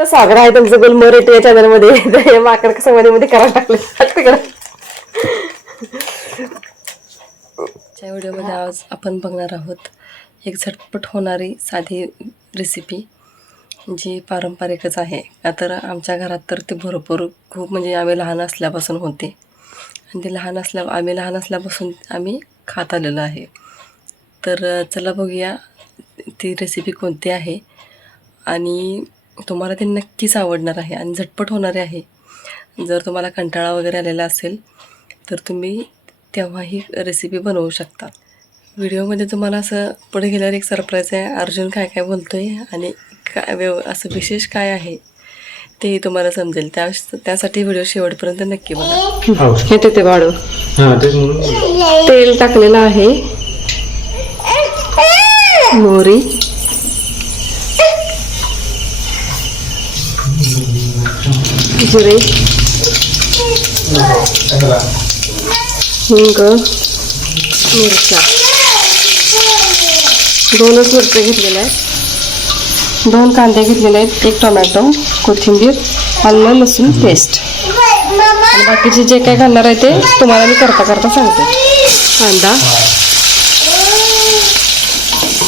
तर सागर आहे तुमचं गुलमोरेट या चॅनलमध्ये माकड कसं मध्ये करायला टाकलं तिकडं. च्या व्हिडिओमध्ये आज आपण बघणार आहोत एक झटपट होणारी साधी रेसिपी जी पारंपरिकच आहे. तर आमच्या घरात तर ते भरपूर खूप म्हणजे आम्ही लहान असल्यापासून होते आणि ते आम्ही लहान असल्यापासून आम्ही खात आलेलो आहे. तर चला बघूया ती रेसिपी कोणती आहे आणि तुम्हाला ते नक्कीच आवडणार आहे आणि झटपट होणारे आहे. जर तुम्हाला कंटाळा वगैरे आलेला असेल तर तुम्ही तेव्हा ही रेसिपी बनवू शकता. व्हिडिओमध्ये तुम्हाला असं पुढे गेल्यावर एक सरप्राईज आहे. अर्जुन काय काय बोलतो आहे आणि काय असं विशेष काय आहे तेही तुम्हाला समजेल. त्यासाठी व्हिडिओ शेवटपर्यंत नक्की बघा. हे ते वाढव तेल टाकलेलं आहे, मोहरी, जिरे, हिंग, मिरच्या, 2च मिरच्या घेतलेल्या आहेत, 2 कांदे घेतलेले आहेत, 1 टोमॅटो, कोथिंबीर, आलं लसूण पेस्ट आणि बाकीचे जे काय घालणार आहे ते तुम्हाला मी करता करता सांगते. कांदा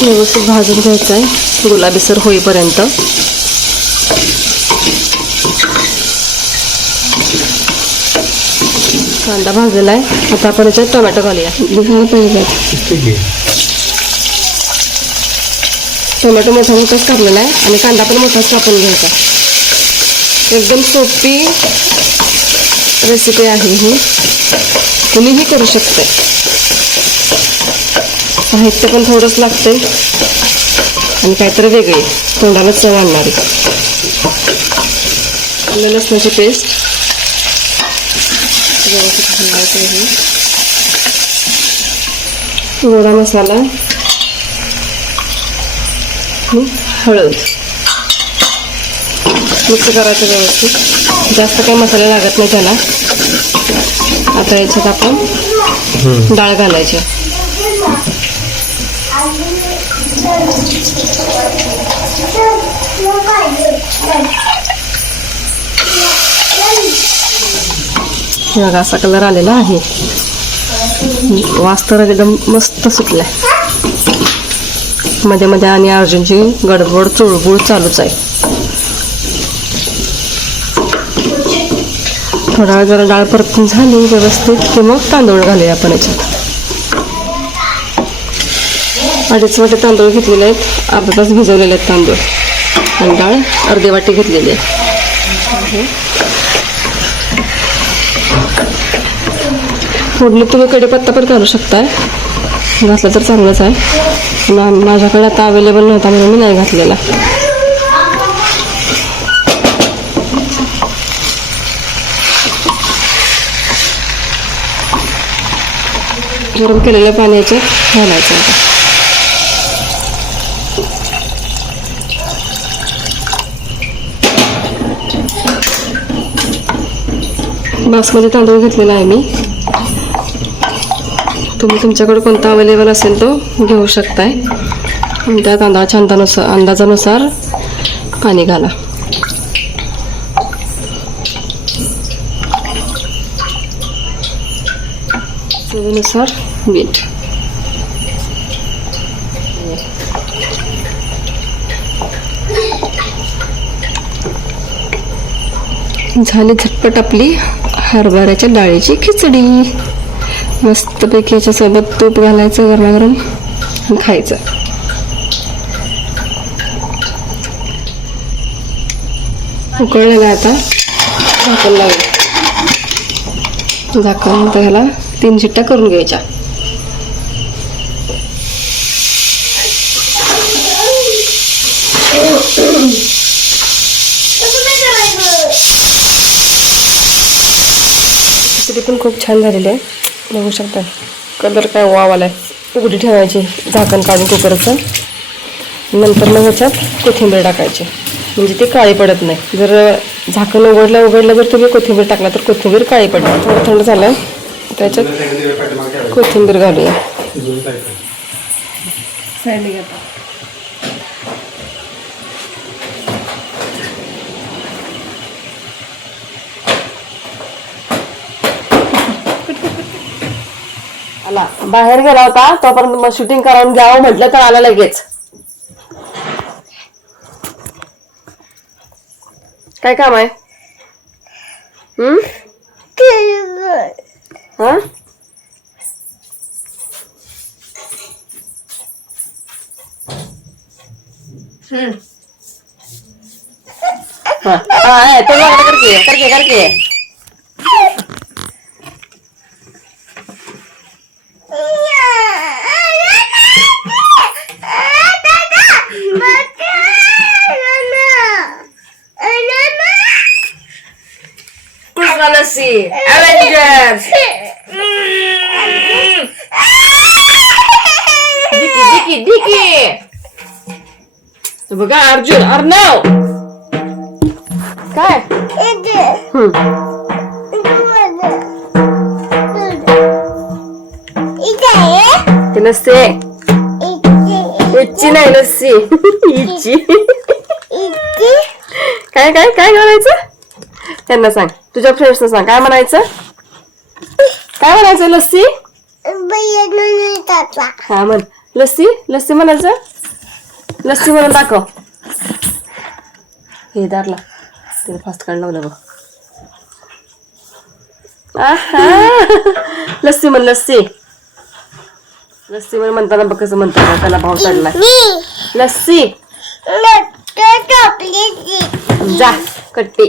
व्यवस्थित भाजून घ्यायचा आहे गुलाबीसर होईपर्यंत. कांदा भाजलेला आहे. आता आपण याच्यात टोमॅटो घालूया. टोमॅटो मोठा मोठाच कापलेला आहे आणि कांदा पण मोठाच कापून घ्यायचा. एकदम सोपी रेसिपी आहे ही, कुणीही करू शकते. साहित्य पण थोडंच लागते आणि काहीतरी वेगळे तोंडाला चव आणणारी. आलं लसणाची पेस्ट व्यवस्थित हलवायचं आहे. गोडा मसाला, हळद मिक्स करायचं व्यवस्थित. जास्त काही मसाले लागत नाही त्याला. आता याच्यात आपण डाळ घालायची. बघा असा कलर आलेला आहे. वास तर एकदम मस्त सुटलाय. मध्ये मध्ये आणि अर्जुनची गडबड चुळबुळ चालूच आहे. थोडा वेळ जरा डाळ परतून झाली व्यवस्थित की मग तांदूळ घालूया आपण याच्यात. 2.5 वाटी तांदूळ घेतलेले आहेत, अर्धा तास भिजवलेले आहेत तांदूळ आणि डाळ अर्धी वाटी घेतलेली आहे. फोडणी तुम्ही कढीपत्ता पण घालू शकताय, घातलं तर चांगलंच आहे. माझ्याकडे आता अवेलेबल नव्हता म्हणून मी नाही घातलेला. गरम केलेल्या पाण्याचे घालायचं. बासमती तांदूळ घेतलेला आहे मी. तुम्ही तुमच्याकडे कोणता अवेलेबल असेल तो घेऊ शकताय. त्या तांदळाच्या अंदाजानुसार पाणी घाला. चवीनुसार मीठ. झाली झटपट आपली हरभऱ्याच्या डाळीची खिचडी. मस्तपैकी याच्यासोबत तूप घालायचं गरमागरम आणि खायचं. उकळलेलं आता झाकण लावूया. झाकण त्याला 3 शिट्ट्या करून घ्यायच्या. खिचडी पण खूप छान झालेली आहे, बघू शकता. कलर काय वाव आलाय. उघडी ठेवायची झाकण काढून कुकरचं. नंतर मग ह्याच्यात कोथिंबीर टाकायची म्हणजे ती काळी पडत नाही. जर झाकण उघडलं जर तुम्ही कोथिंबीर टाकला तर कोथिंबीर काळी पडणार. थोडं थंड झालं त्याच्यात कोथिंबीर घालूया. आला बाहेर गेला होता तोपर्यंत मग शूटिंग करून घ्यावं म्हटलं तर आला लगेच. काय काम आहे? हा तो करके Lesi, Avengers. Diki. बघा अर्जुन अर्णव काय ते नसते इच्छी नाही लस्सी इच्छी काय काय काय म्हणायचं त्यांना सांग तुझ्या फ्रेंड्सना सांग काय म्हणायचं लस्सी हा म्हण लस्सी म्हणायचं लस्सी म्हणून दाखव हे दारला ते फास्ट काढ लावलं बघ लस्सी म्हण लस्सी म्हण म्हणताना बघ कसं म्हणतात त्याला भाव चढलाय लस्सी जा कट्टी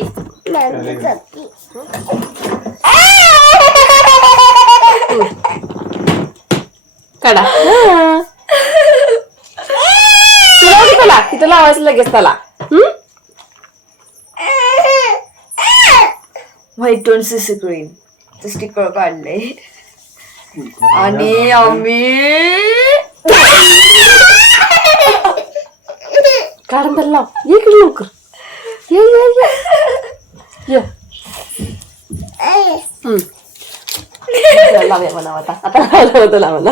काढा त्याला तिथं लावायचं लगेच त्याला white tone CC cream sticker काढले आणि आम्ही काढून त्याला लाव ये इकडे लवकर ये लावूया म्हणावं आता लावलं होतं लावला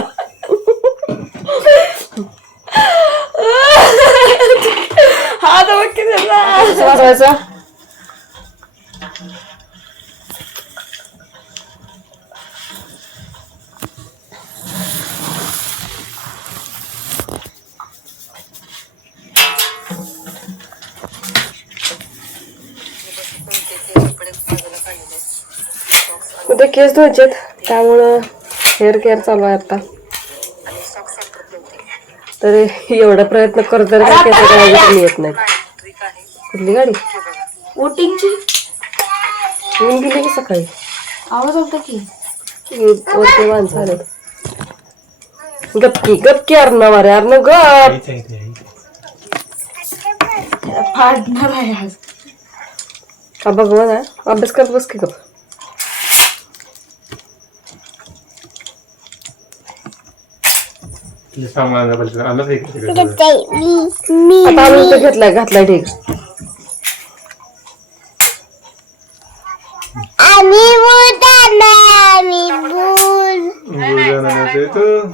हा तर बघ किती वाजवायचं उद्या केस धुवायचेत त्यामुळं हेअर केअर चालू आहे आता तर एवढा प्रयत्न करत जर काय केस येत नाही कुठली गाडी वोटिंगची येऊन गेली की सकाळी आवाज होता की वरती माणसं आले गपकी अर्णव अरे अर्णव गप फाडणार आहे आज का भगवान आहे अभ्यास करत बस की गप आता आम्ही घातलाय ठीक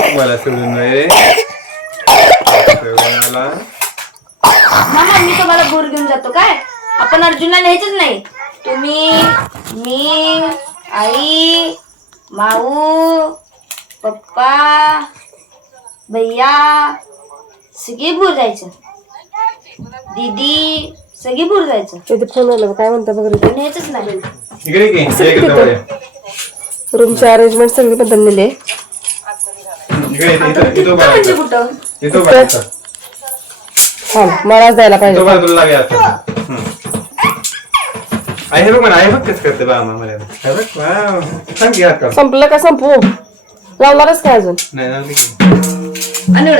मला सोडून मामा मी तुम्हाला बोर घेऊन जातो काय आपण अर्जुनला न्यायचंच नाही तुम्ही मी आई माऊ पप्पा भैया सगळी बोर जायचं दीदी सगळी बोर जायचं तिथे फोन आला काय म्हणता बघ न्यायचंच नाही रूमचे अरेंजमेंट सगळे बदललेले म्हणजे कुठं मलाच द्यायला पाहिजे संपलं का संपू लावणारच काय अजून आणि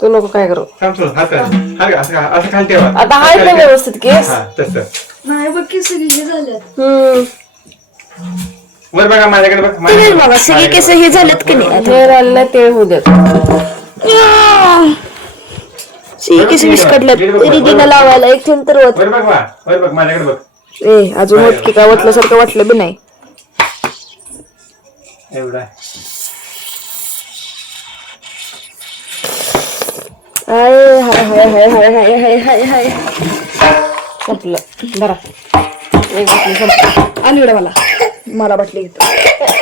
तू नको काय करू खाली ठेवा आता हाय ना व्यवस्थित केस नाही बघ की सगळी झाल्यात वर बघा माझ्याकडे बघ सगळे केस हे झालेत की नाही हेअर ऑइल नाही ते होऊ देत केस विस्कटल्यात दीदीला लावायला एक ठेवून तर होत वर बघ माझ्याकडे बघ ए अजून होत की काय वाटल्यासारखं वाटलं बी नाही एवढा हाय हाय हाय हाय हाय हाय हाय हाय हाय संपलं बरा एक बाटली संपलं आणि मला बाटली घेतो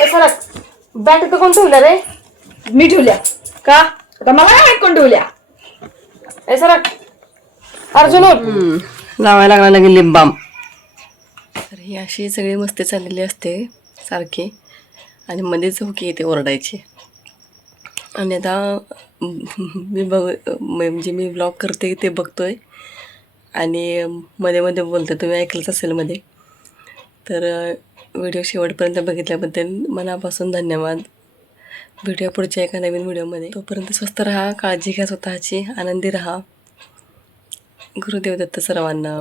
सरक बॅट तर कोण ठेवलं रे? मी ठेवल्या का आता मला काय माहित कोण ठेवल्या. ए सर अर्जुन लावायला लागला लगेच लिप बाम. तर ही अशी सगळी मस्ती चाललेली असते सारखी आणि मध्येच हुकी येते ओरडायची. आणि आता म्हणजे मी ब्लॉग करते ते बघतोय आणि मध्ये मध्ये बोलते, तुम्ही ऐकलंच असेल मध्ये. तर व्हिडिओ शेवटपर्यंत बघितल्याबद्दल मनापासून धन्यवाद. भेटूया पुढच्या एका नवीन व्हिडिओमध्ये. तोपर्यंत स्वस्त राहा, काळजी घ्या स्वतःची, आनंदी राहा. गुरुदेव दत्त सर्वांना.